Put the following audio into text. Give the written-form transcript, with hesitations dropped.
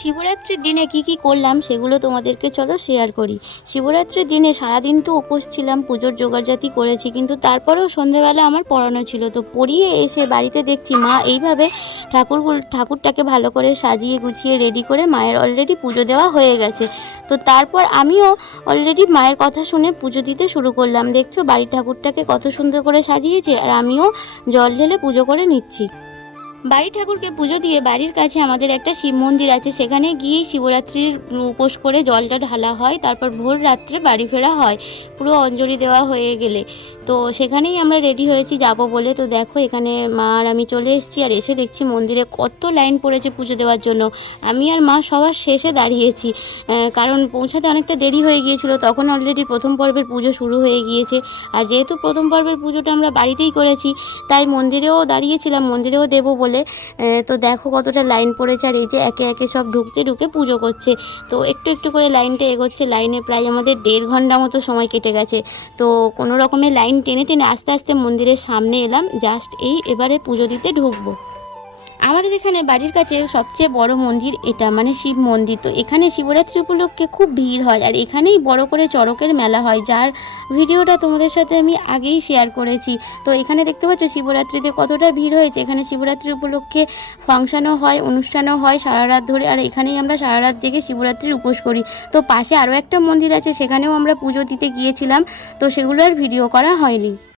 শিবরাত্রির দিনে কি করলাম সেগুলো তোমাদেরকে চলো শেয়ার করি। শিবরাত্রির দিনে সারাদিন তো উপোস ছিলাম, পুজোর জোগাড়জাতি করেছি, কিন্তু তারপরেও সন্ধেবেলা আমার পড়ানো ছিল। তো পড়িয়ে এসে বাড়িতে দেখছি মা এইভাবে ঠাকুরটাকে ভালো করে সাজিয়ে গুছিয়ে রেডি করে মায়ের অলরেডি পুজো দেওয়া হয়ে গেছে। তো তারপর আমিও অলরেডি মায়ের কথা শুনে পুজো দিতে শুরু করলাম। দেখছো বাড়ির ঠাকুরটাকে কত সুন্দর করে সাজিয়েছে, আর আমিও জল ঢেলে পুজো করে নিচ্ছি। বাড়ির ঠাকুরকে পুজো দিয়ে বাড়ির কাছে আমাদের একটা শিব মন্দির আছে, সেখানে গিয়েই শিবরাত্রির উপোস করে জলটা ঢালা হয়। তারপর ভোর রাত্রে বাড়ি ফেরা হয় পুরো অঞ্জলি দেওয়া হয়ে গেলে। তো সেখানেই আমরা রেডি হয়েছি যাব বলে। তো দেখো এখানে মা আর আমি চলে এসেছি, আর এসে দেখছি মন্দিরে কত লাইন পড়েছে পুজো দেওয়ার জন্য। আমি আর মা সবার শেষে দাঁড়িয়েছি, কারণ পৌঁছাতে অনেকটা দেরি হয়ে গিয়েছিল। তখন অলরেডি প্রথম পর্বের পুজো শুরু হয়ে গিয়েছে। আর যেহেতু প্রথম পর্বের পুজোটা আমরা বাড়িতেই করেছি, তাই মন্দিরেও দাঁড়িয়েছিলাম, মন্দিরেও দেবো বলে। তো দেখো কতটা লাইন পড়েছে, আর এই যে একে একে সব ঢুকে পুজো করছে। তো একটু একটু করে লাইনটা এগোচ্ছে। লাইনে প্রায় আমাদের 1.5 ঘন্টা মতো সময় কেটে গেছে। তো কোনো রকমের লাইন টেনে টেনে আস্তে আস্তে মন্দিরের সামনে এলাম। জাস্ট এবারে পুজো দিতে ঢুকবো। আমাদের এখানে বাড়ির কাছে সবচেয়ে বড় মন্দির এটা, মানে শিব মন্দির। তো এখানে শিবরাত্রি উপলক্ষে খুব ভিড় হয়, আর এখানেই বড় করে চড়কের মেলা হয়, যার ভিডিওটা তোমাদের সাথে আমি আগেই শেয়ার করেছি। তো এখানে দেখতে পাচ্ছ শিবরাত্রিতে কতটা ভিড় হয়েছে। এখানে শিবরাত্রি উপলক্ষে ফাংশনও হয়, অনুষ্ঠানও হয় সারা রাত ধরে, আর এখানেই আমরা সারা রাত জেগে শিবরাত্রির উপোস করি। তো পাশে আরও একটা মন্দির আছে, সেখানেও আমরা পুজো দিতে গিয়েছিলাম, তো সেগুলো আর ভিডিও করা হয়নি।